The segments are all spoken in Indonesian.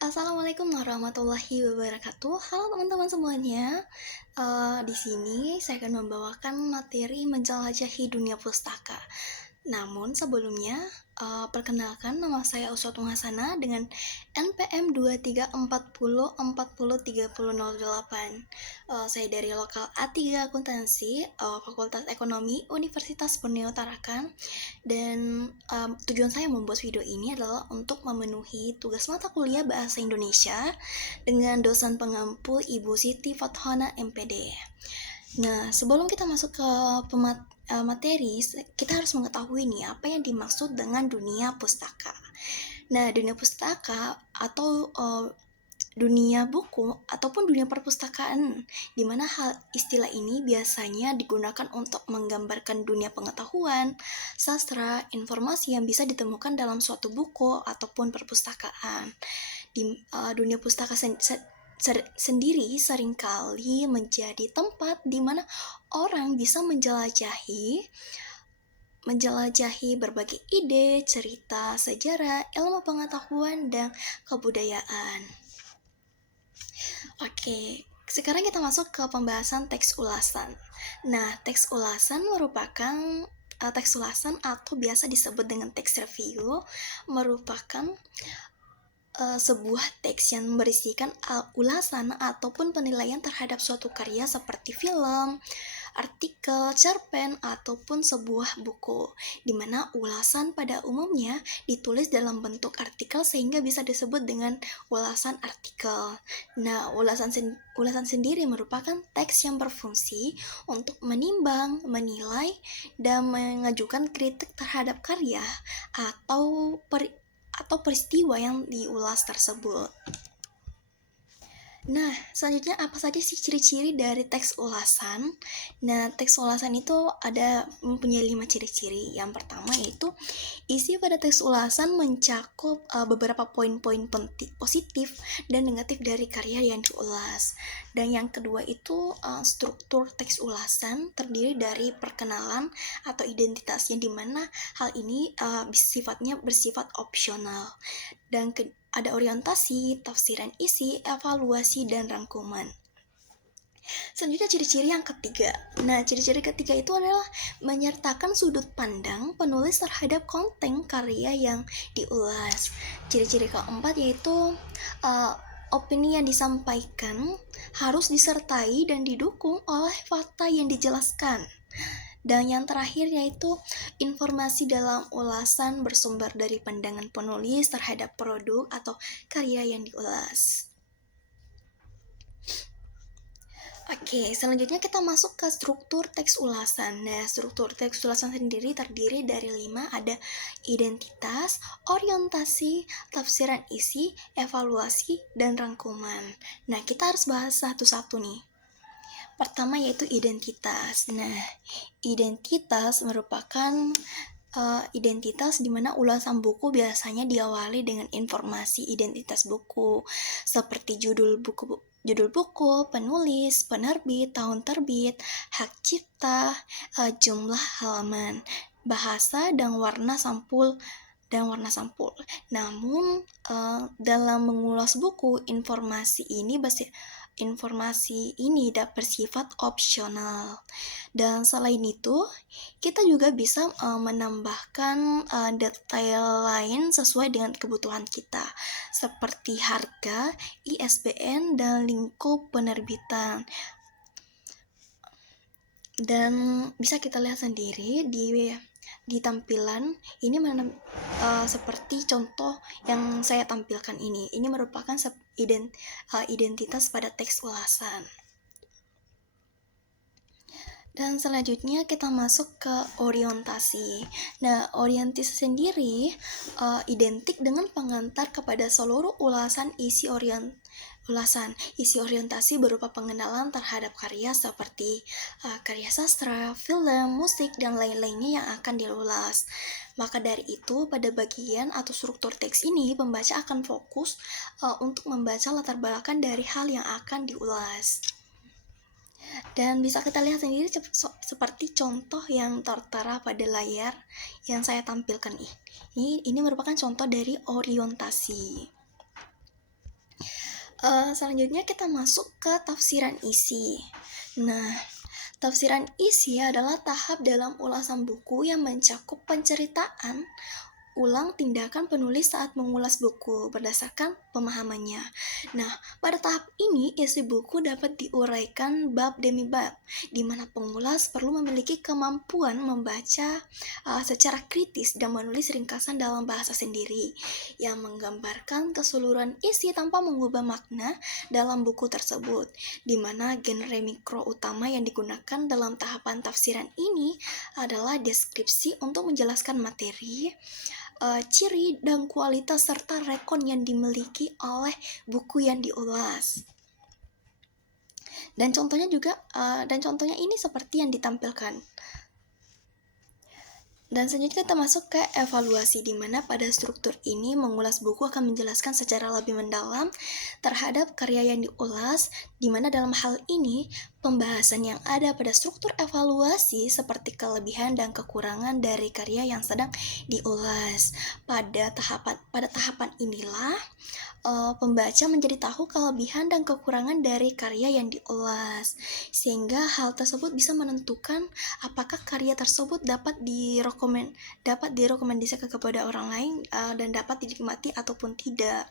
Assalamualaikum warahmatullahi wabarakatuh. Halo teman-teman semuanya. Di sini saya akan membawakan materi menjelajahi dunia pustaka. Namun sebelumnya, perkenalkan nama saya Uswatun Hasana dengan NPM 2340403008. Saya dari lokal A3 Akuntansi, Fakultas Ekonomi Universitas Borneo Tarakan. Dan tujuan saya membuat video ini adalah untuk memenuhi tugas mata kuliah Bahasa Indonesia dengan dosen pengampu Ibu Siti Fathona MPD. Nah, sebelum kita masuk ke materi, kita harus mengetahui nih apa yang dimaksud dengan dunia pustaka. Nah, dunia pustaka atau dunia buku ataupun dunia perpustakaan, di mana hal istilah ini biasanya digunakan untuk menggambarkan dunia pengetahuan, sastra, informasi yang bisa ditemukan dalam suatu buku ataupun perpustakaan. Di dunia pustaka sendiri seringkali menjadi tempat di mana orang bisa menjelajahi berbagai ide, cerita, sejarah, ilmu pengetahuan, dan kebudayaan. Oke, sekarang kita masuk ke pembahasan teks ulasan. Nah, teks ulasan merupakan teks ulasan atau biasa disebut dengan teks review merupakan sebuah teks yang berisikan ulasan ataupun penilaian terhadap suatu karya seperti film, artikel, cerpen, ataupun sebuah buku, di mana ulasan pada umumnya ditulis dalam bentuk artikel sehingga bisa disebut dengan ulasan artikel. Nah, ulasan sendiri merupakan teks yang berfungsi untuk menimbang, menilai, dan mengajukan kritik terhadap karya atau peristiwa yang diulas tersebut. Nah, selanjutnya apa saja sih ciri-ciri dari teks ulasan? Nah, teks ulasan itu mempunyai 5 ciri-ciri. Yang pertama yaitu isi pada teks ulasan mencakup beberapa poin-poin penting positif dan negatif dari karya yang diulas. Dan yang kedua itu struktur teks ulasan terdiri dari perkenalan atau identitasnya, di mana hal ini bersifat opsional. Dan ada orientasi, tafsiran isi, evaluasi, dan rangkuman. Selanjutnya ciri-ciri yang ketiga. Nah, ciri-ciri ketiga itu adalah menyertakan sudut pandang penulis terhadap konten karya yang diulas. Ciri-ciri keempat yaitu opini yang disampaikan harus disertai dan didukung oleh fakta yang dijelaskan. Dan yang terakhir yaitu informasi dalam ulasan bersumber dari pandangan penulis terhadap produk atau karya yang diulas. Oke, selanjutnya kita masuk ke struktur teks ulasan. Nah, struktur teks ulasan sendiri terdiri dari 5, ada identitas, orientasi, tafsiran isi, evaluasi, dan rangkuman. Nah, kita harus bahas satu-satu nih. Pertama yaitu identitas. Nah, identitas merupakan identitas di mana ulasan buku biasanya diawali dengan informasi identitas buku seperti judul buku, penulis, penerbit, tahun terbit, hak cipta, jumlah halaman, bahasa, dan warna sampul. Namun dalam mengulas buku, informasi ini bersifat opsional. Dan selain itu, kita juga bisa menambahkan detail lain sesuai dengan kebutuhan kita, seperti harga, ISBN, dan lingkup penerbitan. Dan bisa kita lihat sendiri di tampilan ini seperti contoh yang saya tampilkan ini. Ini merupakan identitas pada teks ulasan. Dan selanjutnya kita masuk ke orientasi. Nah, orientasi sendiri identik dengan pengantar kepada seluruh ulasan. Isi orientasi berupa pengenalan terhadap karya seperti karya sastra, film, musik, dan lain-lainnya yang akan diulas. Maka dari itu, pada bagian atau struktur teks ini, pembaca akan fokus untuk membaca latar belakang dari hal yang akan diulas. Dan bisa kita lihat sendiri seperti contoh yang tertera pada layar yang saya tampilkan ini merupakan contoh dari orientasi. Selanjutnya kita masuk ke tafsiran isi. Nah, tafsiran isi adalah tahap dalam ulasan buku yang mencakup penceritaan ulang tindakan penulis saat mengulas buku berdasarkan pemahamannya. Nah, pada tahap ini isi buku dapat diuraikan bab demi bab, di mana pengulas perlu memiliki kemampuan membaca secara kritis dan menulis ringkasan dalam bahasa sendiri yang menggambarkan keseluruhan isi tanpa mengubah makna dalam buku tersebut, di mana genre mikro utama yang digunakan dalam tahapan tafsiran ini adalah deskripsi untuk menjelaskan materi, ciri dan kualitas serta rekon yang dimiliki oleh buku yang diulas. Dan contohnya ini seperti yang ditampilkan. Dan selanjutnya kita masuk ke evaluasi, di mana pada struktur ini mengulas buku akan menjelaskan secara lebih mendalam terhadap karya yang diulas, di mana dalam hal ini pembahasan yang ada pada struktur evaluasi seperti kelebihan dan kekurangan dari karya yang sedang diulas. Pada tahapan inilah pembaca menjadi tahu kelebihan dan kekurangan dari karya yang diulas, sehingga hal tersebut bisa menentukan apakah karya tersebut dapat direkomendasikan kepada orang lain dan dapat dinikmati ataupun tidak.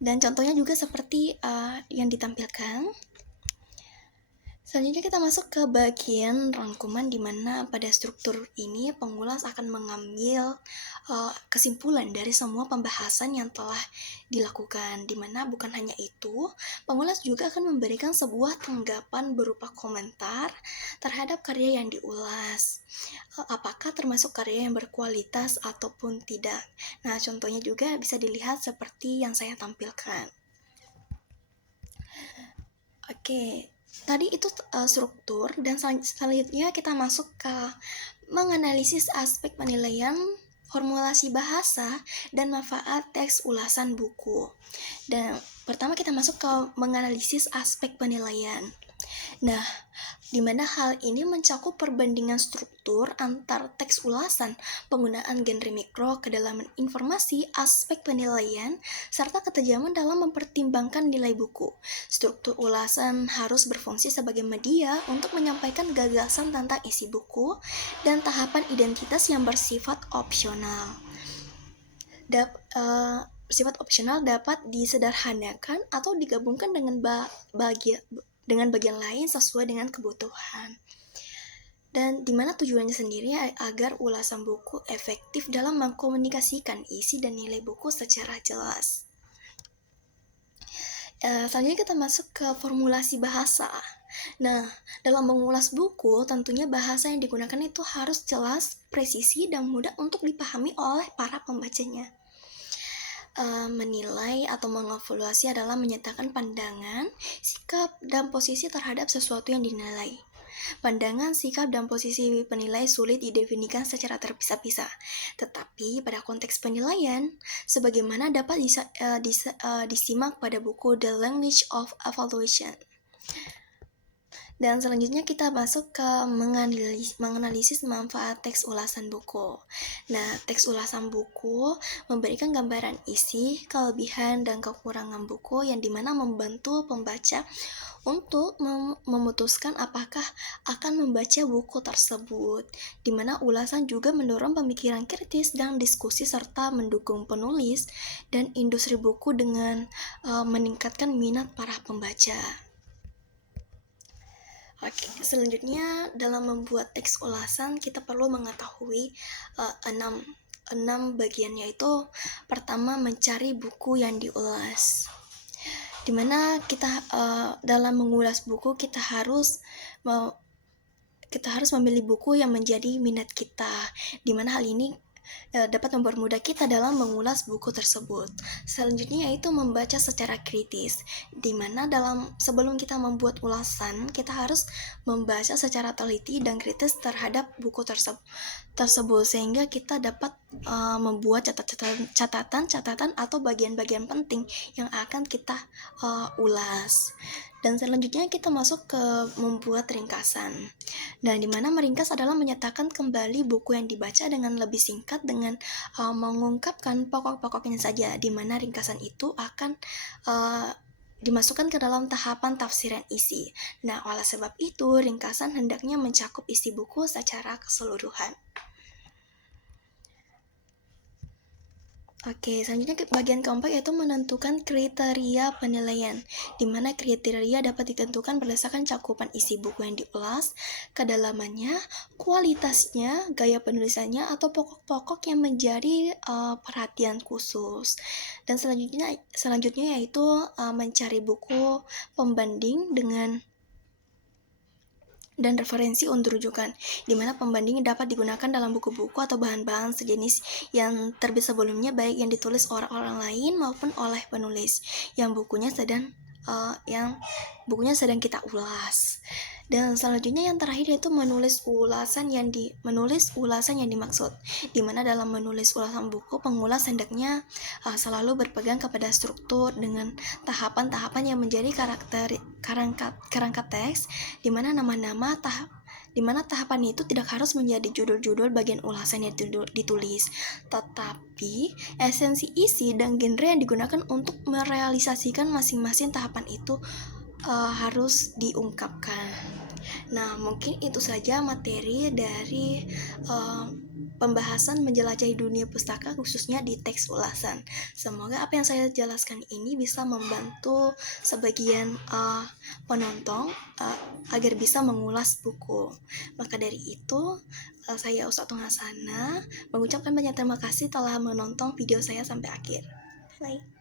Dan contohnya juga seperti yang ditampilkan. Selanjutnya kita masuk ke bagian rangkuman, di mana pada struktur ini pengulas akan mengambil kesimpulan dari semua pembahasan yang telah dilakukan, di mana bukan hanya itu, pengulas juga akan memberikan sebuah tanggapan berupa komentar terhadap karya yang diulas, apakah termasuk karya yang berkualitas ataupun tidak. Nah, contohnya juga bisa dilihat seperti yang saya tampilkan. Oke. Tadi itu struktur, dan selanjutnya kita masuk ke menganalisis aspek penilaian, formulasi bahasa, dan manfaat teks ulasan buku. Dan pertama kita masuk ke menganalisis aspek penilaian. Nah, di mana hal ini mencakup perbandingan struktur antar teks ulasan, penggunaan genre mikro, kedalaman informasi, aspek penilaian, serta ketajaman dalam mempertimbangkan nilai buku. Struktur ulasan harus berfungsi sebagai media untuk menyampaikan gagasan tentang isi buku dan tahapan identitas yang bersifat opsional. Sifat opsional dapat disederhanakan atau digabungkan dengan bagian lain sesuai dengan kebutuhan. Dan dimana tujuannya sendiri agar ulasan buku efektif dalam mengkomunikasikan isi dan nilai buku secara jelas. Selanjutnya kita masuk ke formulasi bahasa. Nah, dalam mengulas buku, tentunya bahasa yang digunakan itu harus jelas, presisi, dan mudah untuk dipahami oleh para pembacanya. Menilai atau mengevaluasi adalah menyatakan pandangan, sikap, dan posisi terhadap sesuatu yang dinilai. Pandangan, sikap, dan posisi penilai sulit didefinisikan secara terpisah-pisah, tetapi pada konteks penilaian, sebagaimana dapat disimak pada buku The Language of Evaluation. Dan selanjutnya kita masuk ke menganalisis manfaat teks ulasan buku. Nah, teks ulasan buku memberikan gambaran isi, kelebihan, dan kekurangan buku yang dimana membantu pembaca untuk memutuskan apakah akan membaca buku tersebut, dimana ulasan juga mendorong pemikiran kritis dan diskusi serta mendukung penulis dan industri buku dengan meningkatkan minat para pembaca. Oke, selanjutnya dalam membuat teks ulasan kita perlu mengetahui 6 bagian, yaitu pertama mencari buku yang diulas, dimana kita dalam mengulas buku kita harus memilih buku yang menjadi minat kita, dimana hal ini dapat mempermudah kita dalam mengulas buku tersebut. Selanjutnya yaitu membaca secara kritis, dimana sebelum kita membuat ulasan kita harus membaca secara teliti dan kritis terhadap buku tersebut sehingga kita dapat membuat catatan atau bagian-bagian penting yang akan kita ulas. Dan selanjutnya kita masuk ke membuat ringkasan. Nah, dimana meringkas adalah menyatakan kembali buku yang dibaca dengan lebih singkat dengan mengungkapkan pokok-pokoknya saja, dimana ringkasan itu akan dimasukkan ke dalam tahapan tafsiran isi. Nah, oleh sebab itu, ringkasan hendaknya mencakup isi buku secara keseluruhan. Oke, selanjutnya bagian keempat yaitu menentukan kriteria penilaian, di mana kriteria dapat ditentukan berdasarkan cakupan isi buku yang diulas, kedalamannya, kualitasnya, gaya penulisannya, atau pokok-pokok yang menjadi perhatian khusus. Dan selanjutnya yaitu mencari buku pembanding dan referensi untuk rujukan, di mana pembanding dapat digunakan dalam buku-buku atau bahan-bahan sejenis yang terbit sebelumnya, baik yang ditulis orang lain maupun oleh penulis yang bukunya sedang kita ulas. Dan selanjutnya yang terakhir yaitu menulis ulasan yang dimaksud, di mana dalam menulis ulasan buku, pengulas hendaknya selalu berpegang kepada struktur dengan tahapan-tahapan yang menjadi kerangka teks, di mana tahapan itu tidak harus menjadi judul-judul bagian ulasan yang ditulis, tetapi esensi isi dan genre yang digunakan untuk merealisasikan masing-masing tahapan itu harus diungkapkan. Nah, mungkin itu saja materi dari pembahasan menjelajahi dunia pustaka, khususnya di teks ulasan. Semoga apa yang saya jelaskan ini bisa membantu sebagian penonton agar bisa mengulas buku. Maka dari itu, saya Ustadz Hasana mengucapkan banyak terima kasih telah menonton video saya sampai akhir. Bye.